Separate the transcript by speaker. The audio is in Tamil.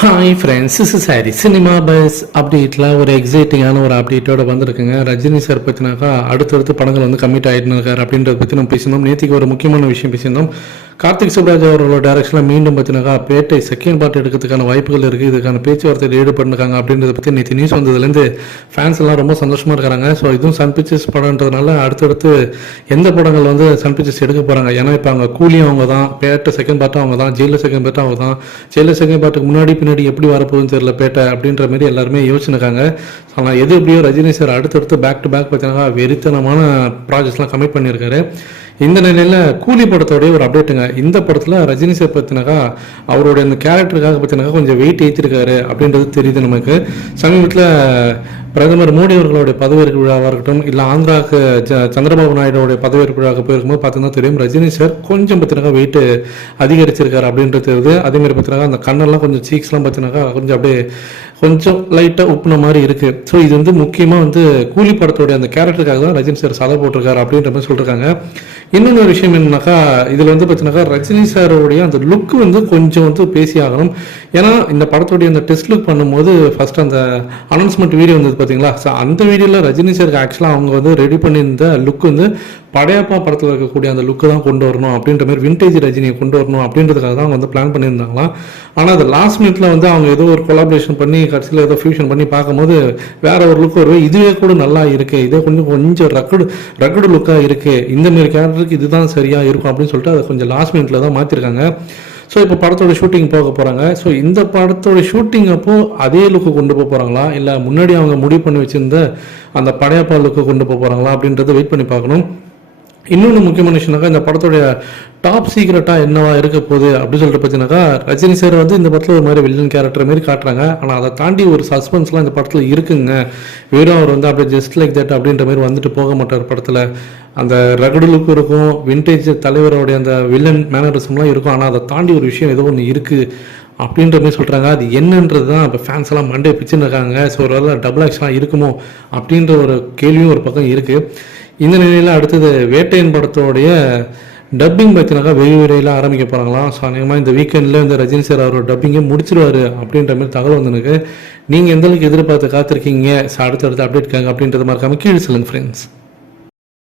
Speaker 1: Hi friends is sorry cinema buzz அப்டேட்டில் ஒரு எக்ஸைட்டிங்கான ஒரு அப்டேட்டோட வந்திருக்குங்க. ரஜினி சார் பற்றினாக்கா அடுத்தடுத்து படங்கள் வந்து கம்மிட் ஆகிட்டு இருக்காரு. அப்படின்றத பற்றி நம்ம பேசியிருந்தோம். நேற்றுக்கு ஒரு முக்கியமான விஷயம் பேசியிருந்தோம். கார்த்திக் சுப்ராஜ் அவர்களோட டேரக்ஷனில் மீண்டும் பார்த்தீங்கன்னா பேட்டை செகண்ட் பார்ட் எடுக்கிறதுக்கான வாய்ப்புகள் இருக்குது இதுக்கான பேச்சுவார்த்தையில் ஈடுபட்டுருக்காங்க அப்படின்றத பற்றி நேற்று நியூஸ் வந்ததுலேருந்து ஃபேன்ஸ் எல்லாம் ரொம்ப சந்தோஷமாக இருக்கிறாங்க ஸோ இதுவும் சன் பிக்சர்ஸ் படம்ன்றதுனால அடுத்தடுத்து எந்த படங்கள் வந்து சன் பிக்சர்ஸ் எடுக்க போகிறாங்க ஏன்னா இப்போ அங்கே கூலியும் அவங்க தான் பேட்டை செகண்ட் பார்ட்டும் அவங்க தான் ஜெயிலில் செகண்ட் பார்ட்டும் அவங்க தான் ஜெயிலில் செகண்ட் பார்ட்டுக்கு முன்னாடி பின்னாடி எப்படி வரப்போகுதுன்னு தெரியல பேட்டை அப்படின்ற மாதிரி எல்லாருமே யோசிச்சுருக்காங்க. ஆனால் எது எப்படியோ ரஜினி சார் அடுத்தடுத்து பேக் டு பேக் பார்த்தீங்கன்னா வெறித்தனமான ப்ராஜெக்ட்ஸ்லாம் கமிட் பண்ணியிருக்காரு. இந்த நிலையில் கூலி படத்தோடைய ஒரு அப்டேட்டுங்க இந்த படத்தில் ரஜினி சார் பார்த்தினாக்கா அவருடைய அந்த கேரக்டருக்காக பற்றினாக்கா கொஞ்சம் வெயிட் ஏற்றிருக்காரு அப்படின்றது தெரியுது நமக்கு. சமீபத்தில் பிரதமர் மோடி அவர்களுடைய பதவியேற்பு விழாவாக இருக்கட்டும் இல்லை ஆந்திராவுக்கு சந்திரபாபு நாயுடுடைய பதவியேற்பு விழாவுக்கு போயிருக்கும்போது பார்த்தீங்கன்னா தெரியும் ரஜினி சார் கொஞ்சம் பார்த்தினாக்கா வெயிட் அதிகரிச்சிருக்காரு அப்படின்றது தெரியுது. அதேமாதிரி பார்த்தீங்கன்னா அந்த கண்ணெல்லாம் கொஞ்சம் சீக்ஸ்லாம் பார்த்தினாக்கா கொஞ்சம் அப்படியே கொஞ்சம் லைட்டாக உப்புன மாதிரி இருக்குது ஸோ இது வந்து முக்கியமாக வந்து கூலி படத்துடைய அந்த கேரக்டருக்காக தான் ரஜினி சார் சதை போட்டிருக்காரு அப்படின்ற மாதிரி சொல்லியிருக்காங்க இன்னொன்று விஷயம் என்னன்னாக்கா இதில் வந்து பார்த்தீங்கன்னாக்கா ரஜினி சாரோடைய அந்த லுக் வந்து கொஞ்சம் வந்து பேசி ஆகணும். ஏன்னா இந்த படத்துடைய அந்த டெஸ்ட் லுக் பண்ணும்போது ஃபர்ஸ்ட் அந்த அனௌன்ஸ்மெண்ட் வீடியோ வந்தது பார்த்தீங்களா ஸோ அந்த வீடியோவில் ரஜினி சாருக்கு ஆக்சுவலாக அவங்க வந்து ரெடி பண்ணியிருந்த லுக் வந்து படையப்பா படத்தில் இருக்கக்கூடிய அந்த லுக்கு தான் கொண்டு வரணும் அப்படின்ற மாதிரி விண்டேஜ் ரஜினியை கொண்டு வரணும் அப்படின்றதுக்காக தான் அவங்க வந்து பிளான் பண்ணியிருந்தாங்களாம் ஆனால் அது லாஸ்ட் மினிட்ல வந்து அவங்க ஏதோ ஒரு கொலாபரேஷன் பண்ணி கடைசியில் ஏதோ ஃபியூஷன் பண்ணி பார்க்கும்போது வேற ஒரு லுக் வருவே இதுவே கூட நல்லா இருக்கு. இதே கொஞ்சம் கொஞ்சம் ரக்கடு ரக்கடு லுக்காக இருக்குது இந்த மாதிரி கேரக்டருக்கு இதுதான் சரியாக இருக்கும் அப்படின்னு சொல்லிட்டு அதை கொஞ்சம் லாஸ்ட் மினிட்ல தான் மாற்றிருக்காங்க ஸோ இப்போ படத்தோட ஷூட்டிங் போக போகிறாங்க ஸோ இந்த படத்தோட ஷூட்டிங் அப்போ அதே லுக்கு கொண்டு போக போகிறாங்களா இல்லை முன்னாடி அவங்க முடிவு பண்ணி வச்சிருந்த அந்த படையப்பா லுக்கு கொண்டு போக போகிறாங்களா அப்படின்றத வெயிட் பண்ணி பார்க்கணும். இன்னொன்று முக்கியமான விஷயம்னாக்கா இந்த படத்துடைய டாப் சீக்ரெட்டாக என்னவா இருக்க போகுது அப்படின்னு சொல்லிட்டு பார்த்தீங்கன்னாக்கா ரஜினி சார் வந்து இந்த படத்தில் ஒரு மாதிரி வில்லன் கேரக்டர் மாதிரி காட்டுறாங்க. ஆனால் அதை தாண்டி ஒரு சஸ்பென்ஸ்லாம் இந்த படத்தில் இருக்குங்க. வெறும் அவர் வந்து அப்படியே ஜஸ்ட் லைக் தட் அப்படின்ற மாதிரி வந்துட்டு போக மாட்டார் படத்தில். அந்த ரகடு இருக்கும் விண்டேஜ் தலைவரோடைய அந்த வில்லன் மேனரிசம்லாம் இருக்கும். ஆனால் அதை தாண்டி ஒரு விஷயம் ஏதோ ஒன்று இருக்குது அப்படின்ற மாதிரி சொல்கிறாங்க அது என்னன்றது தான் இப்போ ஃபேன்ஸ் எல்லாம் மண்டே பிச்சுன்னு இருக்காங்க. ஸோ ஒரு வேலை டபுள் ஆக்ஷனாக இருக்குமோ அப்படின்ற ஒரு கேள்வியும் ஒரு பக்கம் இருக்குது இந்த நிலையில் அடுத்தது வேட்டையன் படத்தோடைய டப்பிங் பார்த்தீங்கன்னாக்கா வெகு விரைவில் ஆரம்பிக்க போகிறாங்களாம் ஸோ அநேகமாக இந்த வீக்கெண்டில் இந்த ரஜினி சார் அவரோட டப்பிங்கை முடிச்சிருவார் அப்படின்ற மாதிரி தகவல் வந்துருக்கு. நீங்கள் எந்த அளவுக்கு எதிர்பார்த்து காத்திருக்கீங்க? ஸோ அடுத்தடுத்து அப்டேட் இருக்காங்க அப்படின்றது மறக்காமல் கீழே சொல்லுங்கள் ஃப்ரெண்ட்ஸ்